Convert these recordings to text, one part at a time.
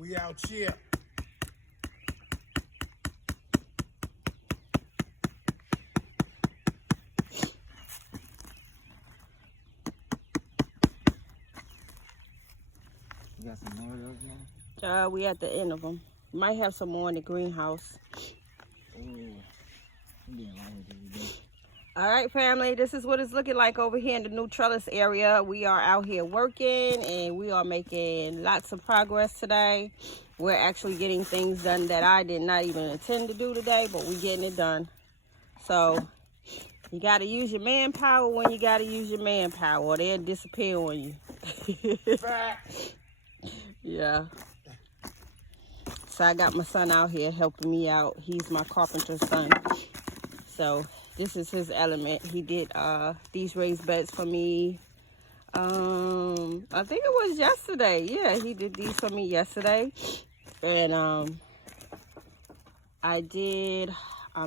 We out here. You got some more of those now? We at the end of them. Might have some more in the greenhouse. Ooh, I'm being longer than you do. All right, family, this is what it's looking like over here in the new trellis area. We are out here working and we are making lots of progress today. We're actually getting things done that I did not even intend to do today, but we're getting it done. So you got to use your manpower when you got to use your manpower, or they'll disappear on you. Yeah. So I got my son out here helping me out. He's my carpenter's son. So this is his element. He did these raised beds for me. I think it was yesterday. Yeah, he did these for me yesterday. And I'm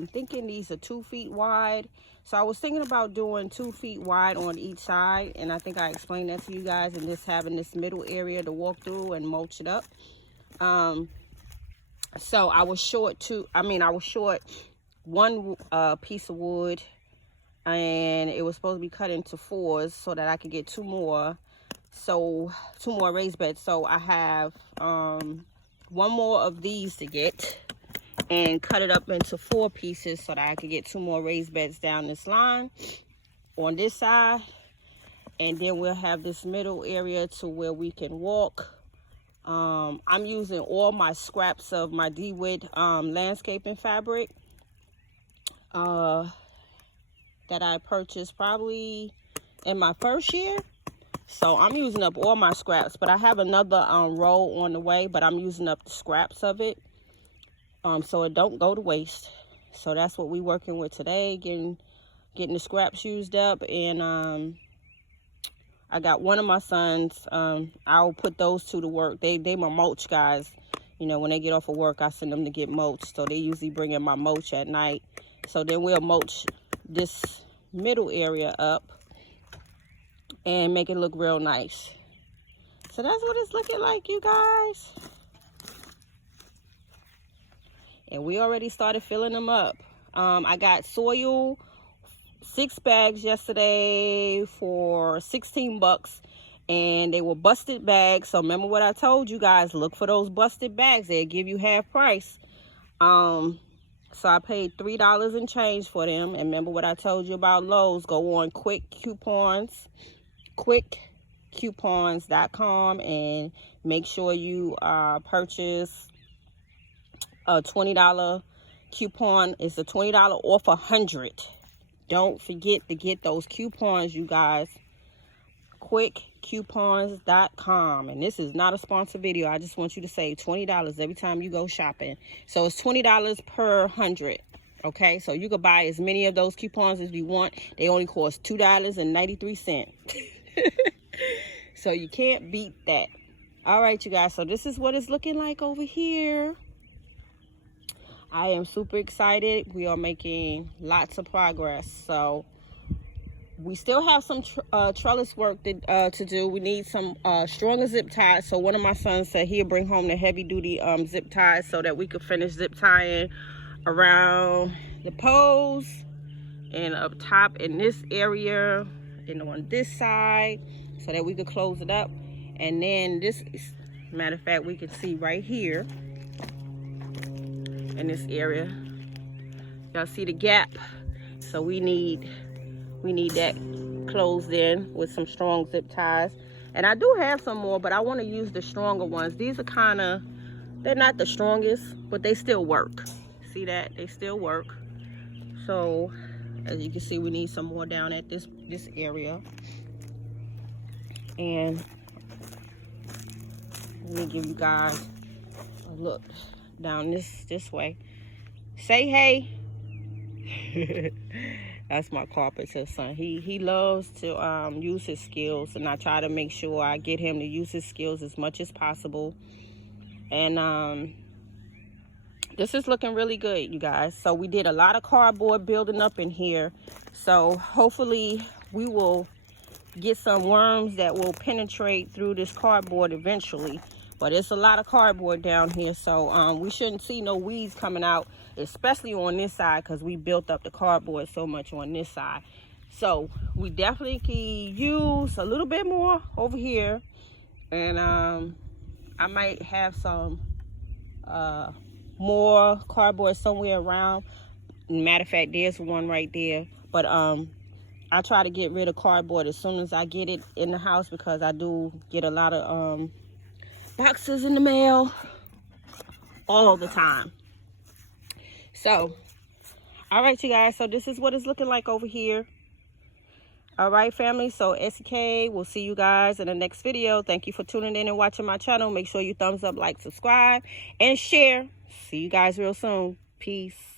thinking these are 2 feet wide. So I was thinking about doing 2 feet wide on each side. And I think I explained that to you guys, and just having this middle area to walk through and mulch it up. So I was short one piece of wood, and it was supposed to be cut into 4s so that I could get 2 more. So 2 more raised beds. So I have 1 more of these to get and cut it up into 4 pieces so that I could get 2 more raised beds down this line on this side. And then we'll have this middle area to where we can walk. I'm using all my scraps of my Dewitt landscaping fabric that I purchased probably in my first year. So I'm using up all my scraps, but I have another roll on the way, but I'm using up the scraps of it so it don't go to waste. So that's what we're working with today, getting the scraps used up. And I got one of my sons, I'll put those 2 to work. They my mulch guys. You know, when they get off of work, I send them to get mulch. So they usually bring in my mulch at night. So then we'll mulch this middle area up and make it look real nice. So that's what it's looking like, you guys. And we already started filling them up. I got soil, 6 bags yesterday for 16 bucks, and they were busted bags. So remember what I told you guys, look for those busted bags. They'll give you half price. So I paid $3 and change for them. And remember what I told you about Lowe's, go on quickcoupons.com and make sure you purchase a $20 coupon. It's a $20 off 100. Don't forget to get those coupons, you guys. Quickcoupons.com. And this is not a sponsored video. I just want you to save $20 every time you go shopping. So it's $20 per 100. Okay, so you can buy as many of those coupons as you want. They only cost $2.93. So you can't beat that. All right, you guys. So this is what it's looking like over here. I am super excited. We are making lots of progress. So we still have some trellis work to do. We need some stronger zip ties. So one of my sons said he'll bring home the heavy duty zip ties so that we could finish zip tying around the poles and up top in this area and on this side so that we could close it up. And then this is, matter of fact, we can see right here in this area, y'all see the gap. So we need that closed in with some strong zip ties. And I do have some more, but I want to use the stronger ones. These are kind of, they're not the strongest, but they still work. See that? They still work. So as you can see, we need some more down at this area. And let me give you guys a look down this way. Say hey. That's my carpenter son. He loves to use his skills, and I try to make sure I get him to use his skills as much as possible. And this is looking really good, you guys. So we did a lot of cardboard building up in here. So hopefully we will get some worms that will penetrate through this cardboard eventually. But it's a lot of cardboard down here, so we shouldn't see no weeds coming out, especially on this side, because we built up the cardboard so much on this side. So we definitely can use a little bit more over here, and I might have some more cardboard somewhere around. Matter of fact, there's one right there. But I try to get rid of cardboard as soon as I get it in the house, because I do get a lot of boxes in the mail all the time. So, all right, you guys. So this is what it's looking like over here. All right, family. So SK, we'll see you guys in the next video. Thank you for tuning in and watching my channel. Make sure you thumbs up, like, subscribe, and share. See you guys real soon. Peace.